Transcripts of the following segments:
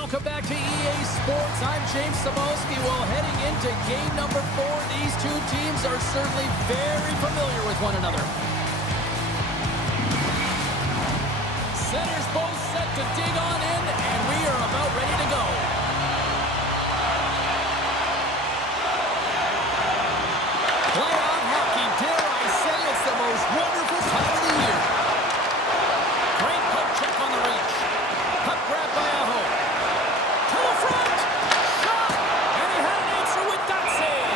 Welcome back to EA Sports. I'm James Samolsky. Well, heading into game number 4, these two teams are certainly very familiar with one another. Centers both set to dig on in, and we are about ready to go. Playoff hockey, dare I say, it's the most wonderful time of the year. Great poke check on the reach. Puck grab by Aho. To the front. Shot. And he had an answer with that save.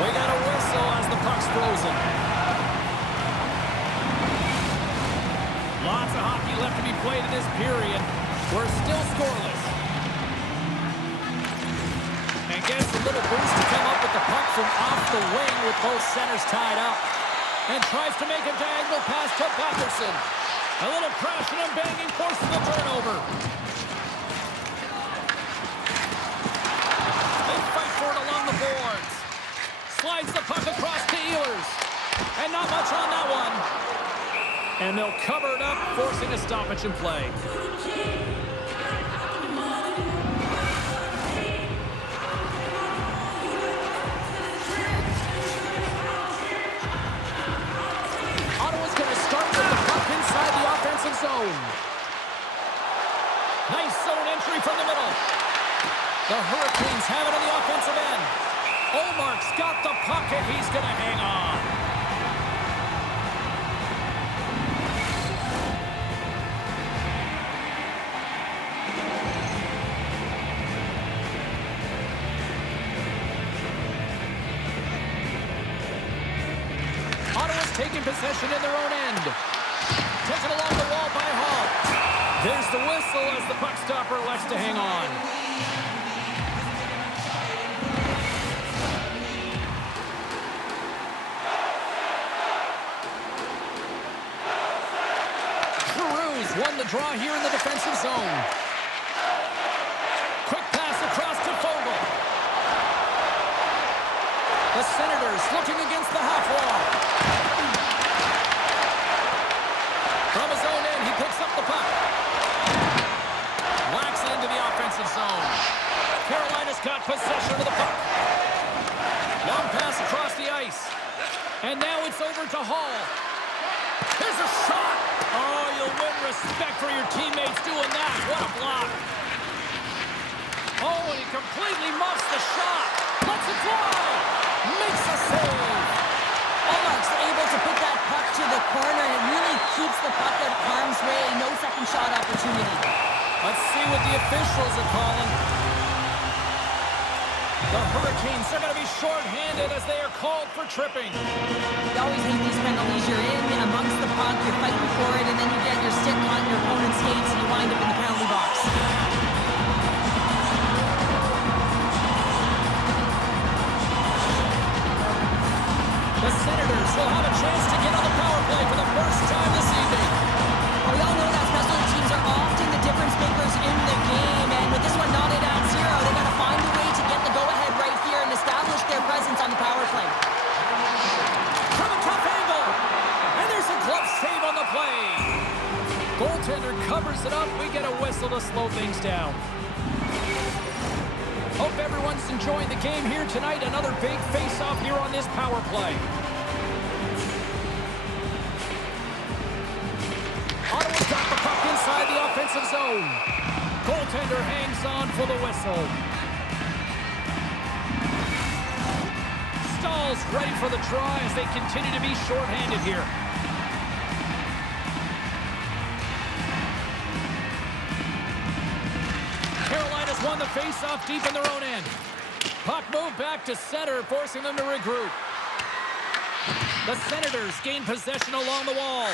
We got a whistle as the puck's frozen. Lots of hockey left to be played in this period. We're still scoreless. And gets a little boost to come up with the puck from off the wing with both centers tied up. And tries to make a diagonal pass to Patterson. A little crashing and banging forces the turnover. They fight for it along the boards. Slides the puck across to Ehlers. And not much on that one. And they'll cover it up, forcing a stoppage in play. Ottawa's going to start with the puck inside the offensive zone. Nice zone entry from the middle. The Hurricanes have it on the offensive end. Olmark's got the puck, and he's going to hang on. Taking possession in their own end. Taken along the wall by Hall. There's the whistle as the puck stopper elects to hang on. Giroux's won the draw here in the defensive zone. Quick pass across to Fogle. The Senators looking against the half wall. From his own end, he picks up the puck. Whacks it into the offensive zone. Carolina's got possession of the puck. Long pass across the ice. And now it's over to Hall. Here's a shot. Oh, you'll win respect for your teammates doing that. What a block. Oh, and he completely muffs the shot. Lets it fly. Makes a save. Olmark's able to put that puck to the corner, and it really keeps the puck out of harm's way. No second shot opportunity. Let's see what the officials are calling. The Hurricanes are going to be shorthanded as they are called for tripping. You always hate these penalties. You're in amongst the puck, you're fighting for it, and then you get your stick caught in your opponent's skates, and you wind up in the penalty box. The Senators will have a chance to get on the power play for the first time this evening. Well, we all know that special teams are often the difference makers in the game, and with this one knotted at 0, they got to find a way to get the go-ahead right here and establish their presence on the power play. From a tough angle, and there's a glove save on the play. Goaltender covers it up. We get a whistle to slow things down. Hope everyone's enjoying the game here tonight. Another big face-off here on this power play. Ottawa's got the puck inside the offensive zone. Goaltender hangs on for the whistle. Stahl's ready for the draw as they continue to be shorthanded here. Carolina's won the face-off deep in their own end. Puck moved back to center, forcing them to regroup. The Senators gain possession along the wall.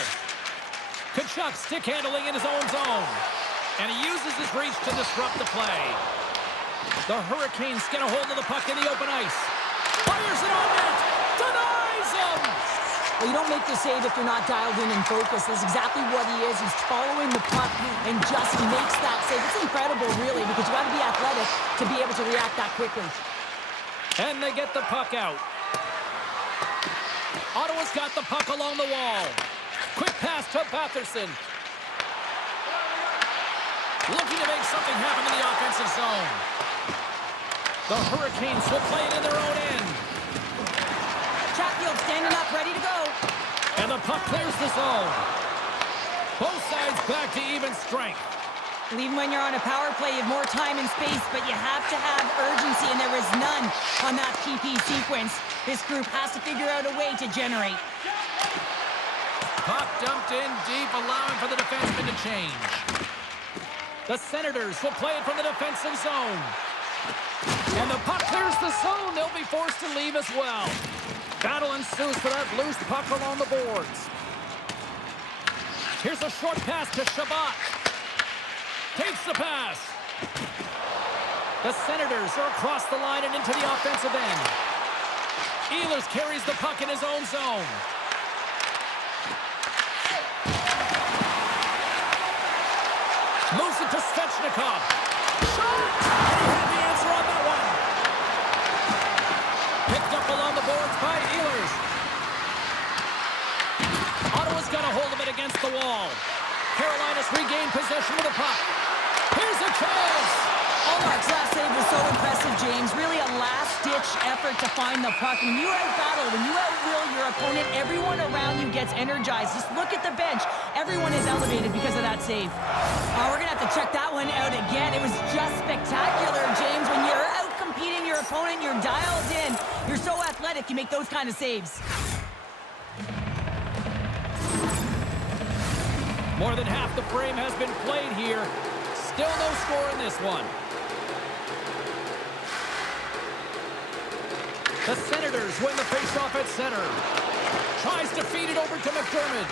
Tkachuk stick handling in his own zone. And he uses his reach to disrupt the play. The Hurricanes get a hold of the puck in the open ice. Fires it on net. Denies him. Well, you don't make the save if you're not dialed in and focused. That's exactly what he is. He's following the puck and just makes that save. It's incredible, really, because you got to be athletic to be able to react that quickly. And they get the puck out. Ottawa's got the puck along the wall. Quick pass to Patterson. Looking to make something happen in the offensive zone. The Hurricanes will play it in their own end. Chatfield standing up, ready to go. And the puck clears the zone. Both sides back to even strength. Even when you're on a power play, you have more time and space, but you have to have urgency, and there was none on that PP sequence. This group has to figure out a way to generate. Puck dumped in deep, allowing for the defenseman to change. The Senators will play it from the defensive zone. And the puck clears the zone. They'll be forced to leave as well. Battle ensues for that loose puck along the boards. Here's a short pass to Shabbat. Takes the pass. The Senators are across the line and into the offensive end. Ehlers carries the puck in his own zone. Moves it to Svechnikov. Shot! He had the answer on that one. Picked up along the boards by Ehlers. Ottawa's got a hold of it against the wall. Carolina's regained possession of the puck. Here's a chance! Allmark's last save was so impressive, James. Really a last-ditch effort to find the puck. When you out-battle, when you out-will your opponent, everyone around you gets energized. Just look at the bench. Everyone is elevated because of that save. We're going to have to check that one out again. It was just spectacular, James. When you're out-competing your opponent, you're dialed in. You're so athletic, you make those kind of saves. More than half the frame has been played here. Still no score in this one. The Senators win the faceoff at center. Tries to feed it over to McDermott.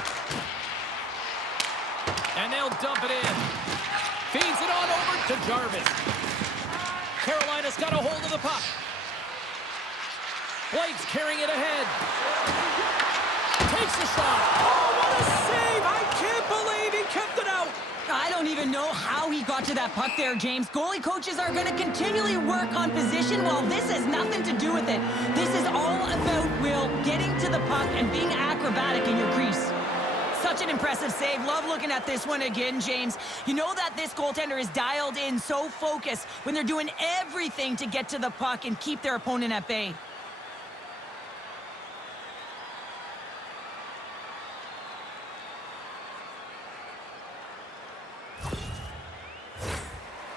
And they'll dump it in. Feeds it on over to Jarvis. Carolina's got a hold of the puck. Blake's carrying it ahead. Takes a shot. Oh, what a save! I can't believe he kept it out. I don't even know how he got to that puck there, James. Goalie coaches are going to continually work on position. Well, this has nothing to do with it. This is all about Will getting to the puck and being acrobatic in your crease. Such an impressive save. Love looking at this one again, James. You know that this goaltender is dialed in, so focused when they're doing everything to get to the puck and keep their opponent at bay.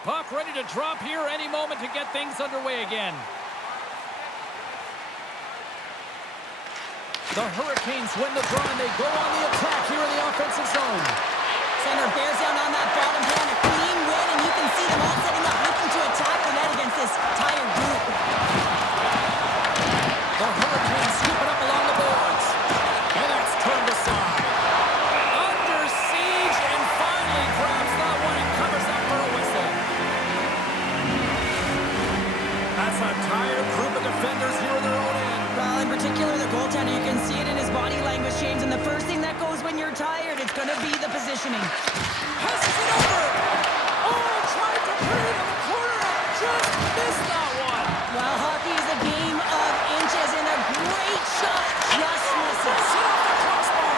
Puck ready to drop here any moment to get things underway again. The Hurricanes win the draw and they go on the attack here in the offensive zone. Center bears down on that bottom hand. A clean win, and you can see them all setting up, looking to attack the net against this tired group. The Hurricanes scoop it up along the boards. And that's turned aside. Under siege and finally grabs that one and covers up for a whistle. That's a tired group of defenders here in their own end. Well, in particular, the goaltender, you can see it in his body language, James, and the first thing that goes when you're tired, it's going to be the positioning. Passes it over. Oh, tried to put it in the corner and just missed that one. Well, hockey is a game of inches, and a great shot just misses. Sit off the crossbar.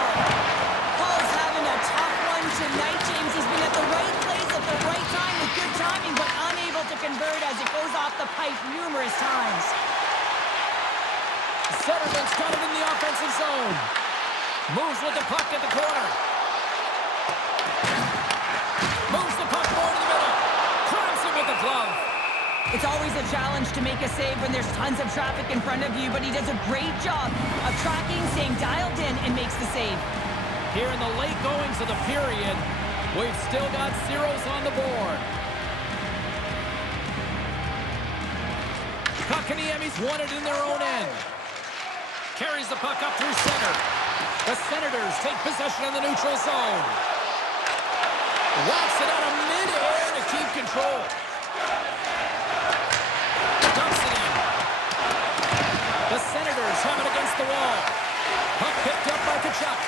Paul's having a tough one tonight, James. He's been at the right place at the right time with good timing, but unable to convert as it goes off the pipe numerous times. Zetterman's got it in the offensive zone. Moves with the puck at the corner. Moves the puck more to the middle. Grabs it with the glove. It's always a challenge to make a save when there's tons of traffic in front of you, but he does a great job of tracking, staying dialed in, and makes the save. Here in the late goings of the period, we've still got zeros on the board. Kotkaniemi's won it in their own end. Carries the puck up through center. The Senators take possession of the neutral zone. Whacks it out of mid-air to keep control. Dumps it in. The Senators have it against the wall. Puck picked up by Tkachuk.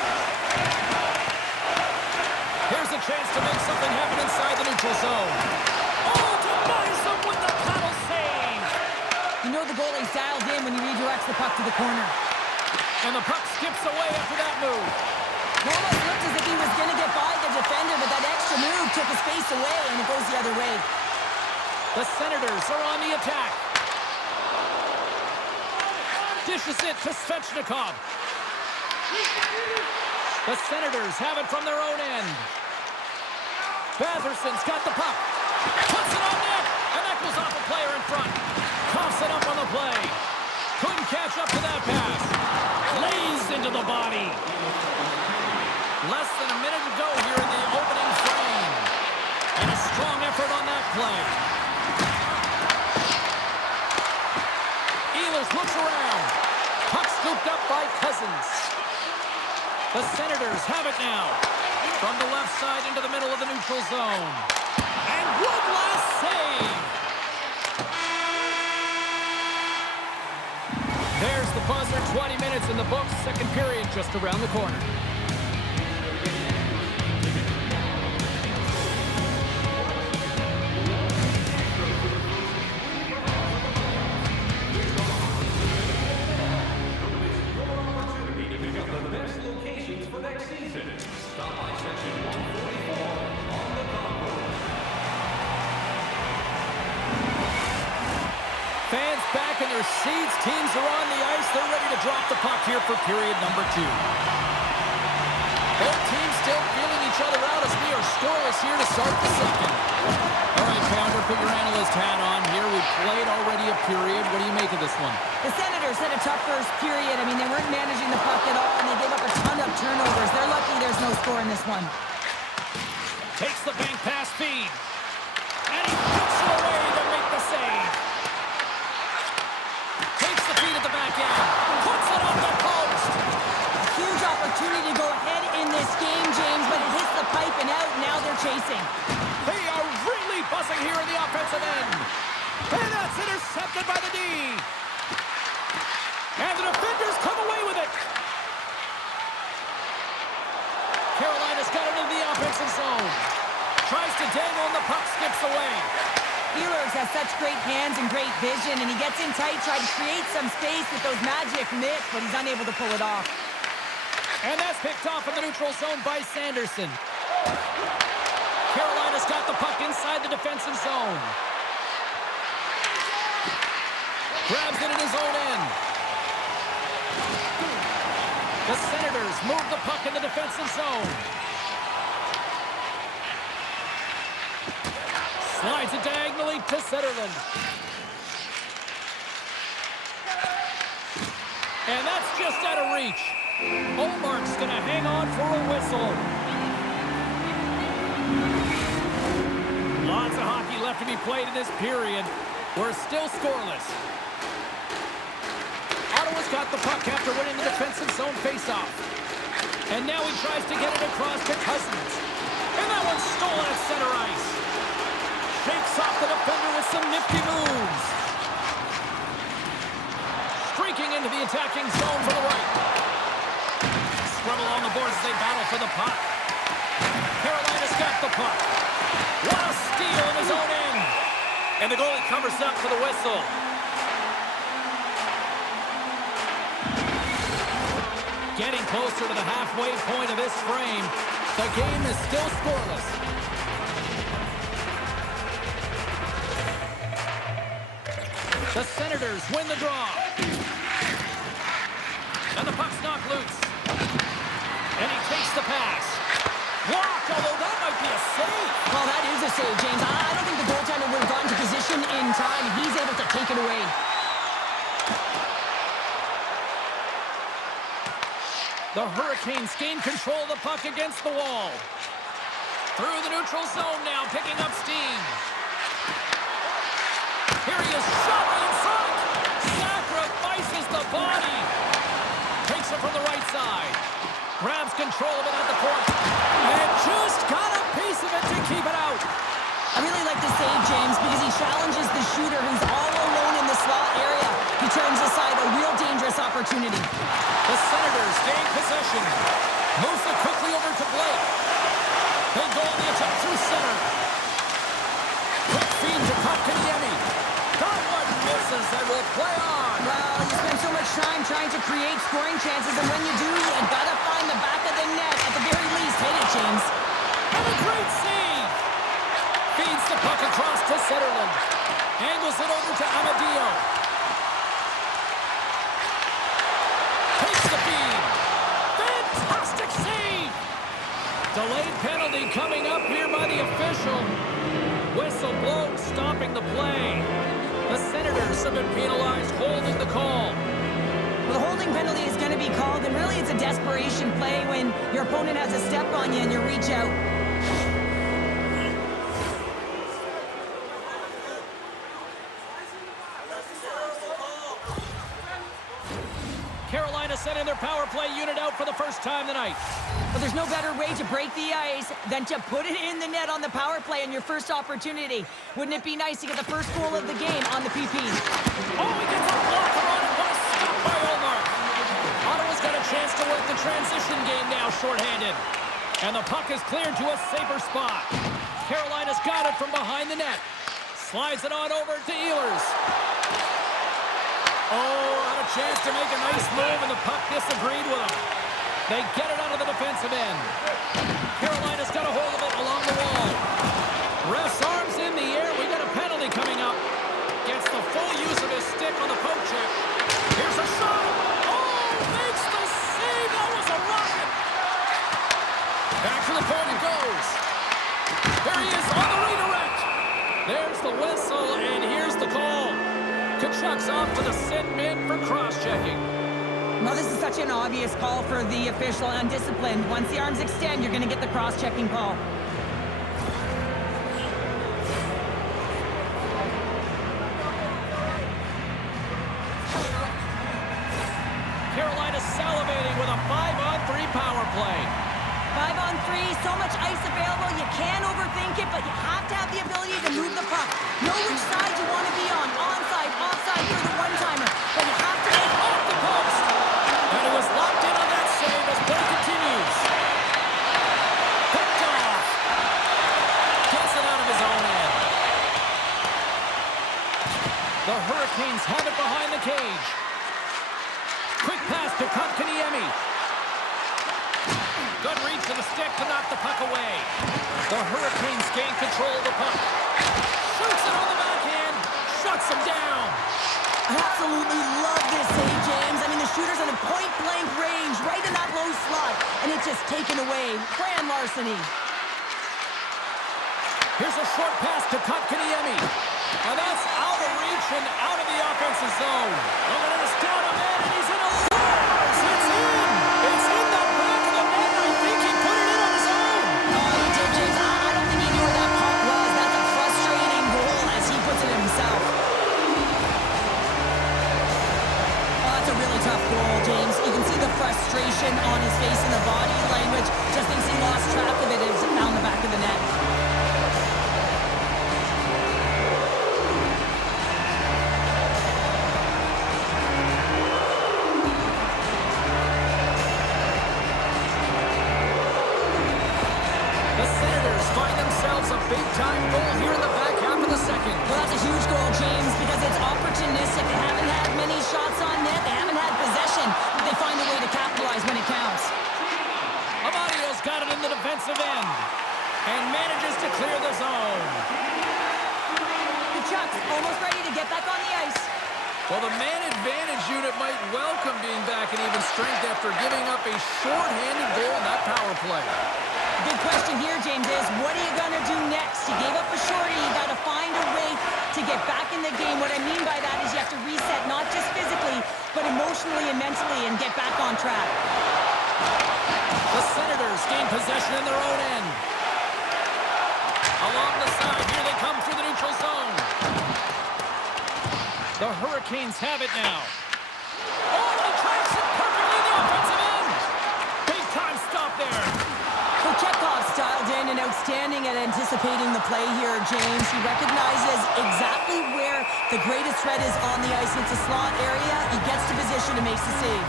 Here's a chance to make something happen inside the neutral zone. Oh, denies them with the paddle save. You know the goalie's dialed in when he redirects the puck to the corner. And the puck skips away after that move. Almost looked as if he was going to get by the defender, but that extra move took his face away, and it goes the other way. The Senators are on the attack. Dishes it to Svechnikov. The Senators have it from their own end. Batherson's got the puck. Puts it on net, and that goes off a player in front. Coughs it up on the play. Couldn't catch up to that pass. Lays into the body. Less than a minute to go here in the opening frame. And a strong effort on that play. Ehlers looks around. Puck scooped up by Cousins. The Senators have it now. From the left side into the middle of the neutral zone. And one last save. There's the buzzer. 20 minutes in the books. Second period just around the corner. Fans back in their seats. Teams are on the ice. They're ready to drop the puck here for period number 2. Both teams still feeling each other out as we are scoreless here to start the second. All right, Pounder, put your analyst hat on here. We played already a period. What do you make of this one? The Senators had a tough first period. I mean, they weren't managing the puck at all, and they gave up a ton of turnovers. They're lucky there's no score in this one. Takes the bank pass feed. And he puts it away to make the save. Takes the feed at the back end. Puts it on the post. A huge opportunity to go ahead in this game, James, but it hits the pipe and out. Now they're chasing. They are really buzzing here in the offensive end. And that's intercepted by the D. And the defenders come away with it. Carolina's got it into the offensive zone. Tries to dangle and the puck skips away. Ehlers has such great hands and great vision, and he gets in tight, trying to create some space with those magic mitts, but he's unable to pull it off. And that's picked off in the neutral zone by Sanderson. Carolina's got the puck inside the defensive zone. Grabs it in his own end. The Senators move the puck in the defensive zone. Slides it diagonally to Zetterlund. And that's just out of reach. Olmark's going to hang on for a whistle. Lots of hockey left to be played in this period. We're still scoreless. Ottawa's got the puck after winning the defensive zone faceoff. And now he tries to get it across to Cousins. And that one's stolen at center ice. Shakes off the defender with some nifty moves. Streaking into the attacking zone for the right. Scrub along the boards as they battle for the puck. Carolina's got the puck. What a steal in his own end. And the goalie covers up for the whistle. Getting closer to the halfway point of this frame. The game is still scoreless. The Senators win the draw. And the puck's knocked loose. And he takes the pass. Blocked, although that might be a save. Well, that is a save, James. I don't think the goaltender would have gotten to position in time. He's able to take it away. The Hurricanes gain control of the puck against the wall. Through the neutral zone now, picking up steam. Here he is, shot right in front. Sacrifices the body. Takes it from the right side. Grabs control of it at the point. And just got a piece of it to keep it out. I really like the save, James, because he challenges the shooter who's all alone in the slot area. He turns aside a real dangerous opportunity. The Senators gain possession. Moves it quickly over to Blake. They go on the attack through center. Quick feed to Kotkaniemi. That one misses and will play on. Well, you spend so much time trying to create scoring chances, and when you do, you gotta find the back of the net at the Puck across to Zetterlund. Angles it over to Amadio. Takes the feed. Fantastic save. Delayed penalty coming up here by the official. Whistle blown, stopping the play. The Senators have been penalized, holding the call. Well, the holding penalty is going to be called, and really it's a desperation play when your opponent has a step on you and you reach out. Carolina sending their power play unit out for the first time tonight. But there's no better way to break the ice than to put it in the net on the power play on your first opportunity. Wouldn't it be nice to get the first goal of the game on the PP? Oh, he gets a blocker on it. What a stop by Olmark. Ottawa's got a chance to work the transition game now shorthanded. And the puck is cleared to a safer spot. Carolina's got it from behind the net. Slides it on over to Ehlers. Oh, had a chance to make a nice move, and the puck disagreed with him. They get it out of the defensive end. Carolina's got a hold of it along the wall. Ref's arms in the air. We got a penalty coming up. Gets the full use of his stick on the poke check. Here's a shot. Oh, makes the save. That was a rocket. Back to the point it goes. There he is on the redirect. There's the whistle, and here's the call. Kachuk's off to the sin bin for cross-checking. Well, this is such an obvious call for the official, undisciplined. Once the arms extend, you're going to get the cross-checking call. Carolina's salivating with a 5-on-3 power play. 5-on-3, so much ice available, you can't overthink it, but you have to have the ability to move the puck. Know which side you want to be on, onside, offside for the one-timer, but you have to make Off the post. And he was locked in on that save as play continues. Picked off. Gets it out of his own end. The Hurricanes have it behind the cage. Quick pass to Kotkaniemi. Good reach to the stick to knock the puck away. The Hurricanes gain control of the puck. Shoots it on the backhand. Shuts him down. I absolutely love this save, James. I mean, the shooter's in a point-blank range, right in that low slot, and it's just taken away. Grand larceny. Here's a short pass to Kotkaniemi. And that's out of reach and out of the offensive zone. Look at this, down a man, and he's in a scores. It's in. It's in the back of the net. I think he put it in on his own. Oh, he did, James. I don't think he knew where that puck was. That's a frustrating goal as he puts it himself. Oh, that's a really tough goal, James. You can see the frustration on his face and the body language. Just thinks he lost track of it as it found the back of the net. The Senators find themselves a big-time goal here in the back half of the second. Well, that's a huge goal, James, because it's opportunistic. They haven't had many shots on net. They haven't had possession. But they find a way to capitalize when it counts. Amadio's got it in the defensive end and manages to clear the zone. Kachuk's almost ready to get back on the ice. Well, the man advantage unit might welcome being back in even strength after giving up a short-handed goal in that power play. Big question here, James, is what are you going to do next? You gave up a shorty. You got to find a way to get back in the game. What I mean by that is you have to reset, not just physically, but emotionally and mentally, and get back on track. The Senators gain possession in their own end. Along the side, here they come through the neutral zone. The Hurricanes have it now. Oh, he tracks it perfectly in the offensive end. Big time stop there. Chekhov's dialed in and outstanding at anticipating the play here, James. He recognizes exactly where the greatest threat is on the ice. It's a slot area. He gets to position and makes the save.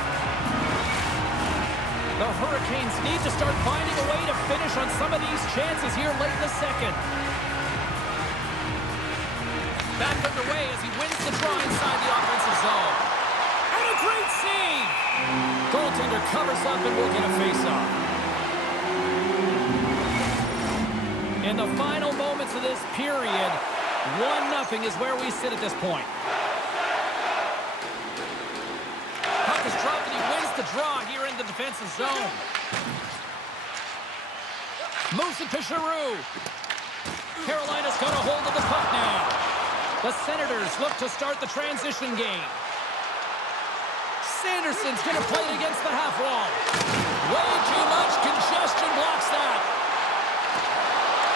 The Hurricanes need to start finding a way to finish on some of these chances here late in the second. Back underway as he wins the draw inside the offensive zone. And a great save! Goaltender covers up and will get a face-off. In the final moments of this period. 1-0 is where we sit at this point. Puck is dropped and he wins the draw here in the defensive zone. Moves it to Giroux. Carolina's got a hold of the puck now. The Senators look to start the transition game. Sanderson's going to play it against the half wall. Way too much congestion blocks that.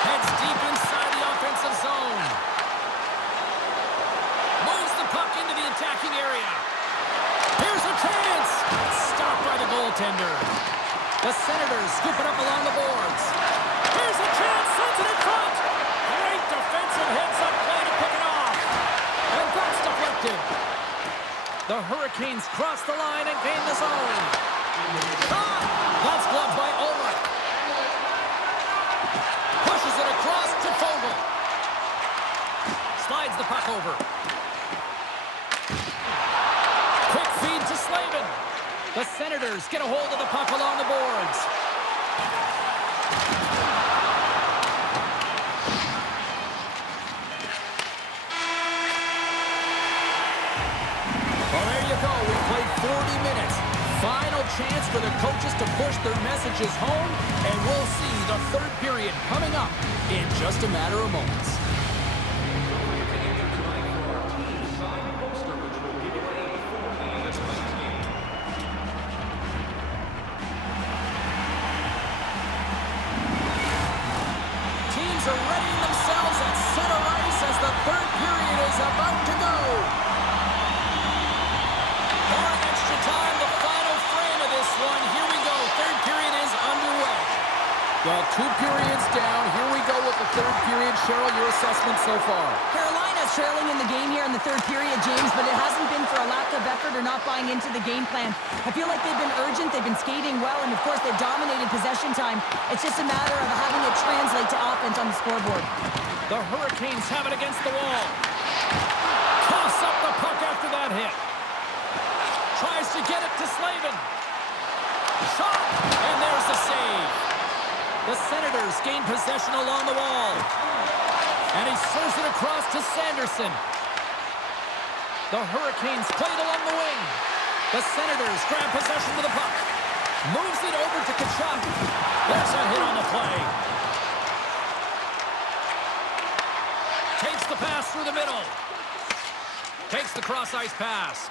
Heads deep inside the offensive zone. Moves the puck into the attacking area. Here's a chance. Stopped by the goaltender. The Senators scoop it up along the boards. Here's a chance. Sends it in front. Great defensive heads-up play to pick it off. And that's deflected. The Hurricanes cross the line and gain the zone. Shot! That's blocked by Ulrich. Pushes it across to Fogle. Slides the puck over. Quick feed to Slavin. The Senators get a hold of the puck along the boards. Well, there you go. We played 40 minutes. Final chance for the coaches to push their messages home, and we'll see the third period coming up in just a matter of moments. Teams are readying themselves at center ice as the third period is about to go. Barring extra time, the final frame of this one. Here we go. Third period is underway. Well, 2 periods down. Here we go with the third period. Cheryl, your assessment so far? Carolina's trailing in the game here in the third period, James, but it hasn't been for a lack of effort or not buying into the game plan. I feel like they've been urgent, they've been skating well, and of course they've dominated possession time. It's just a matter of having it translate to offense on the scoreboard. The Hurricanes have it against the wall. Toss up the puck after that hit. Tries to get it to Slavin. Shot, and there's the save. The Senators gain possession along the wall. And he serves it across to Sanderson. The Hurricanes play it along the wing. The Senators grab possession of the puck. Moves it over to Tkachuk. There's a hit on the play. Takes the pass through the middle. Takes the cross-ice pass.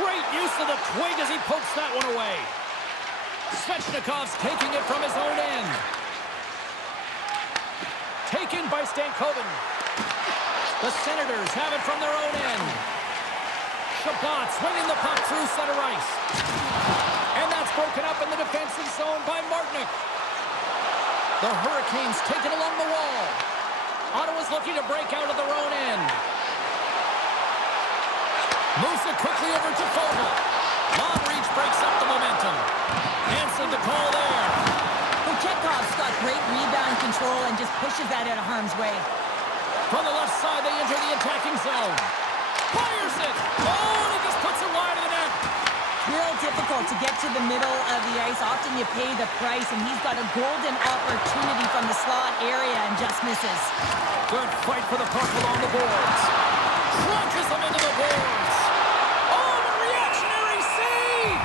Great use of the twig as he pokes that one away. Svechnikov's taking it from his own end. Taken by Stankoven. The Senators have it from their own end. Shabbat swinging the puck through center ice. And that's broken up in the defensive zone by Martinick. The Hurricanes take it along the wall. Ottawa's looking to break out of their own end. Moves it quickly over to Fogle. Long reach breaks up the momentum. Answered the call there. Chekhov's got great rebound control and just pushes that out of harm's way. From the left side, they enter the attacking zone. Fires it! Oh, and he just puts it wide of the net. Real difficult to get to the middle of the ice. Often you pay the price, and he's got a golden opportunity from the slot area and just misses. Good fight for the puck along the boards. Crunches them into the boards. Oh, the reactionary save!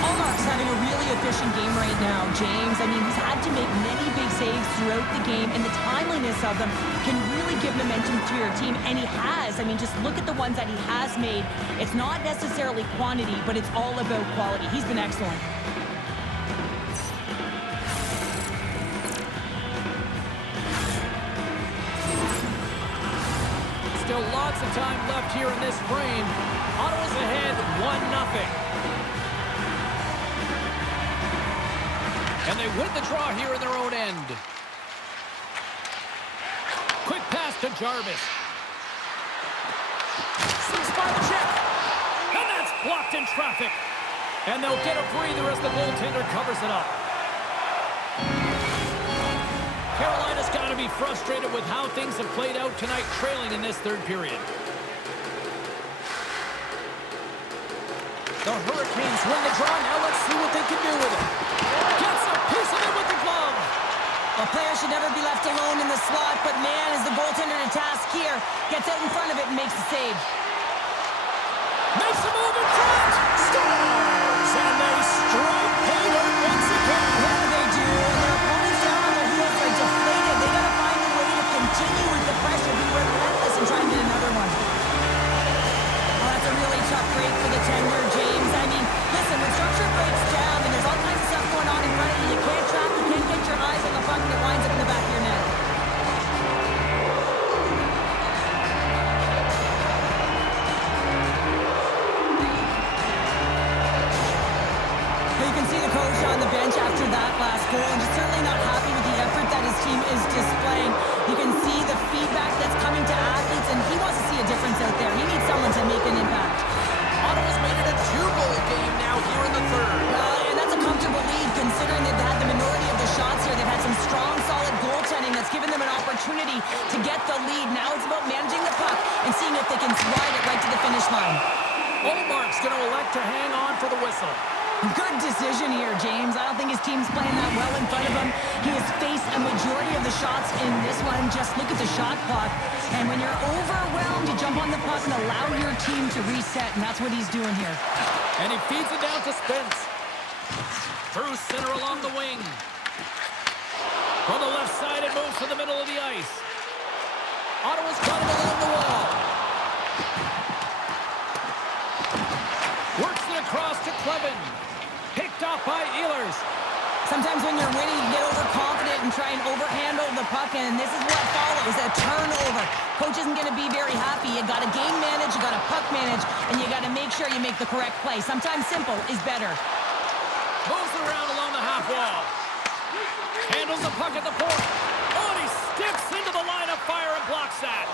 Allmark's having a really efficient game right now, James. I mean, he's had to make many big saves throughout the game, and the timeliness of them can really give momentum to your team, and he has. I mean, just look at the ones that he has made. It's not necessarily quantity, but it's all about quality. He's been excellent. Still lots of time left here in this frame. Ottawa's ahead 1-0. And they win the draw here in their own end. Quick pass to Jarvis. Six by the check. And that's blocked in traffic. And they'll get a breather as the goaltender covers it up. Carolina's got to be frustrated with how things have played out tonight, trailing in this third period. The Hurricanes win the draw. Now let's see what they can do with it. Gets a piece of it with the glove. A player should never be left alone in the slot, but man, is the goaltender to task here. Gets out in front of it and makes the save. Makes a move in front. Scores! And they strike Hayward once again. Yeah, they do. And their opponents down on their heels are deflated. They got to find a way to continue with the pressure, be relentless, and try and get another one. Oh, that's a really tough break for the tender, James. I mean, listen, when structure breaks down and there's all kinds of stuff going on in front of you, you can't track, you can't get your eyes on the puck, and it winds up in the back of your net. You can see the coach on the bench after that last goal, and just certainly not happy with the effort that his team is displaying. You can see the feedback that's coming to athletes, and he wants to see a difference out there. He needs someone to make an impact. Ottawa's made it a 2-goal game now here in the third. And that's a comfortable lead, considering they've had the minority of the shots here. They've had some strong, solid goaltending that's given them an opportunity to get the lead. Now it's about managing the puck and seeing if they can ride it right to the finish line. Ullmark's going to elect to hang on for the whistle. Good decision here, James. I don't think his team's playing that well in front of him. He has faced a majority of the shots in this one. Just look at the shot clock. And when you're overwhelmed, you jump on the puck and allow your team to reset, and that's what he's doing here. And he feeds it down to Spence. Through center along the wing. From the left side, it moves to the middle of the ice. Ottawa's got it along the wall. Works it across to Clevin. Picked off by Ehlers. Sometimes when you're winning, you get overconfident and try and overhandle the puck, and this is what follows, a turnover. Coach isn't going to be very happy. You got to game manage, you got to puck manage, and you got to make sure you make the correct play. Sometimes simple is better. Moves it around along the half wall. Handles the puck at the point. Oh, and he steps into the line of fire and blocks that.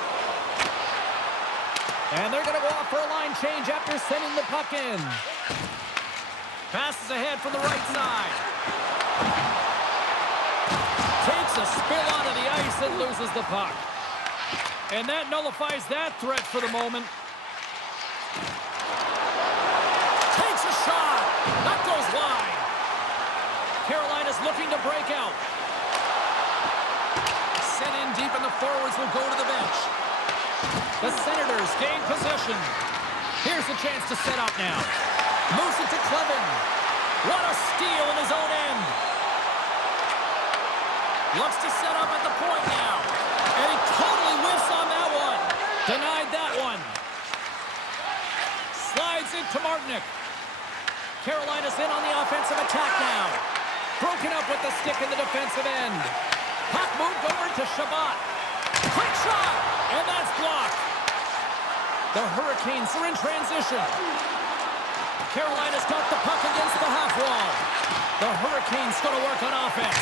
And they're going to go off for a line change after sending the puck in. Passes ahead from the right side. Takes a spill onto the ice and loses the puck. And that nullifies that threat for the moment. Takes a shot. That goes wide. Carolina's looking to break out. Sent in deep, and the forwards will go to the bench. The Senators gain possession. Here's the chance to set up now. Moves it to Clevin. What a steal in his own end. Looks to set up at the point now. And he totally whiffs on that one. Denied that one. Slides it to Martinic. Carolina's in on the offensive attack now. Broken up with the stick in the defensive end. Puck moved over to Shabbat. Quick shot! And that's blocked. The Hurricanes are in transition. Carolina's got the puck against the half wall. The Hurricanes going to work on offense.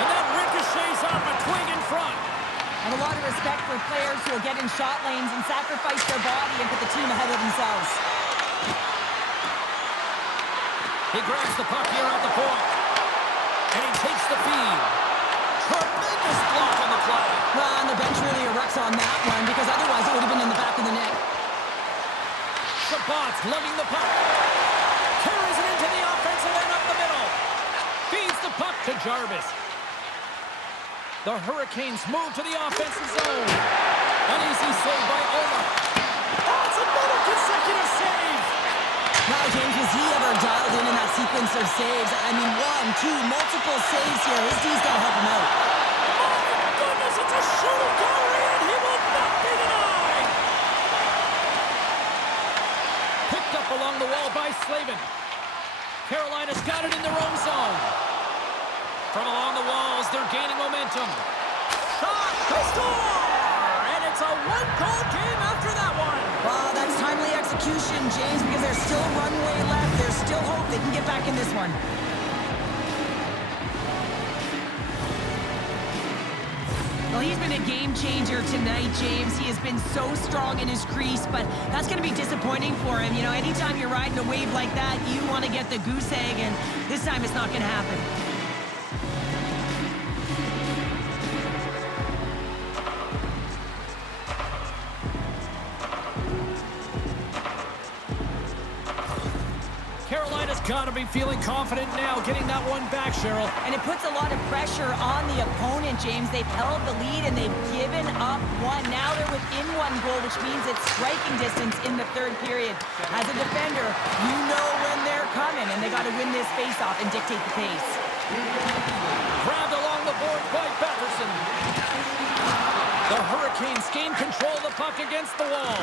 And that ricochets off a twig in front. I have a lot of respect for players who will get in shot lanes and sacrifice their body and put the team ahead of themselves. He grabs the puck here at the point. And he takes the feed. Tremendous block on the play. Well, and the bench really erects on that one, because otherwise it would have been in the back of the net. Shabbat's lugging the puck. Carries it into the offensive end up the middle. Feeds the puck to Jarvis. The Hurricanes move to the offensive zone. An easy save by Omar. Oh, it's another consecutive save. Wow, James, was he ever dialed in that sequence of saves? I mean, 1, 2, multiple saves here. His D's got to help him out. My goodness, it's a shooting gallery, and he will not be denied. Picked up along the wall by Slavin. Carolina's got it in their own zone. From along the walls, they're gaining momentum. Shot, they score! And it's a one-goal game after that one. Well, that's timely execution, James, because there's still runway left. There's still hope they can get back in this one. Well, he's been a game changer tonight, James. He has been so strong in his crease, but that's going to be disappointing for him. You know, anytime you're riding a wave like that, you want to get the goose egg, and this time it's not going to happen. got to be feeling confident now, getting that one back, Cheryl. And it puts a lot of pressure on the opponent, James. They've held the lead and they've given up one. Now they're within one goal, which means it's striking distance in the third period. As a defender, you know when they're coming, and they got to win this face-off and dictate the pace. Grabbed along the board by Batherson. The Hurricanes gain control of the puck against the wall.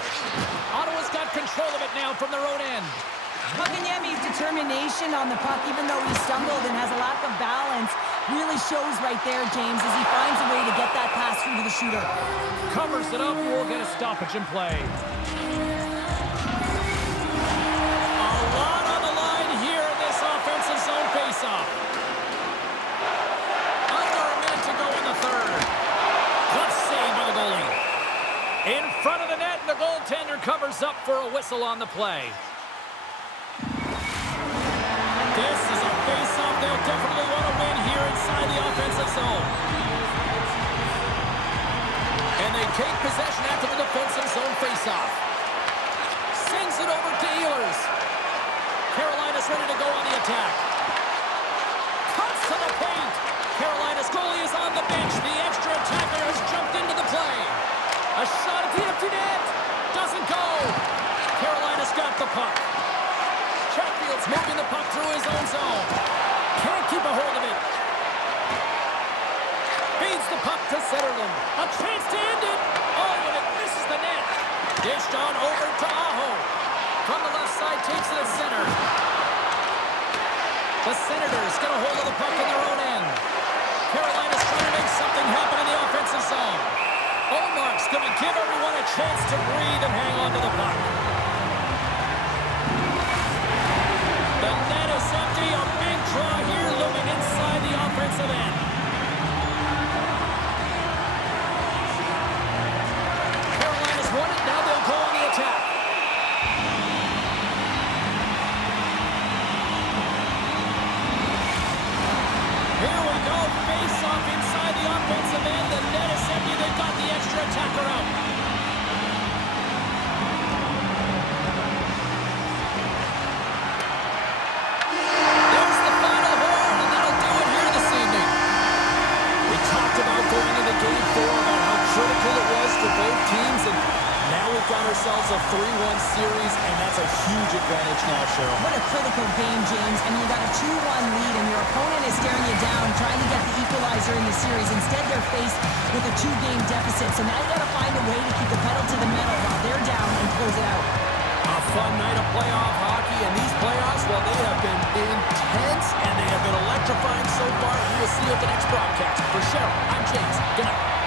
Ottawa's got control of it now from their own end. Kotkaniemi's determination on the puck, even though he stumbled and has a lack of balance, really shows right there, James, as he finds a way to get that pass through to the shooter. Covers it up, we'll get a stoppage in play. A lot on the line here in this offensive zone faceoff. Under a minute to go in the third. Good save by the goalie. In front of the net, the goaltender covers up for a whistle on the play. This is a face-off they'll definitely want to win here inside the offensive zone. And they take possession after the defensive zone face-off. Sends it over to Ehlers. Carolina's ready to go on the attack. Cuts to the paint. Carolina's goalie is on the bench. The extra attacker has jumped into the play. A shot at the empty net. Doesn't go. Carolina's got the puck. Chatfield's moving the puck through his own zone. Can't keep a hold of it. Feeds the puck to Zetterlund. A chance to end it. Oh, and it misses the net. Dished on over to Aho. From the left side, takes it at center. The Senators get a hold of the puck in their own end. Carolina's trying to make something happen in the offensive zone. Omark's going to give everyone a chance to breathe and hang on to the puck. The net is empty. A big draw here looming inside the offensive end. Carolina's won it. Now they'll go on the attack. Here we go. Face off inside the offensive end. The net is empty. They've got the extra attacker out. Critical it was for both teams, and now we've got ourselves a 3-1 series, and that's a huge advantage now, Cheryl. What a critical game, James. I mean, you got a 2-1 lead, and your opponent is staring you down, trying to get the equalizer in the series. Instead, they're faced with a 2-game deficit, so now you got to find a way to keep the pedal to the metal while they're down and close it out. A fun night of playoff hockey, and these playoffs, well, they have been intense, and they have been electrifying so far. We will see you at the next broadcast. For Cheryl, I'm James. Good night.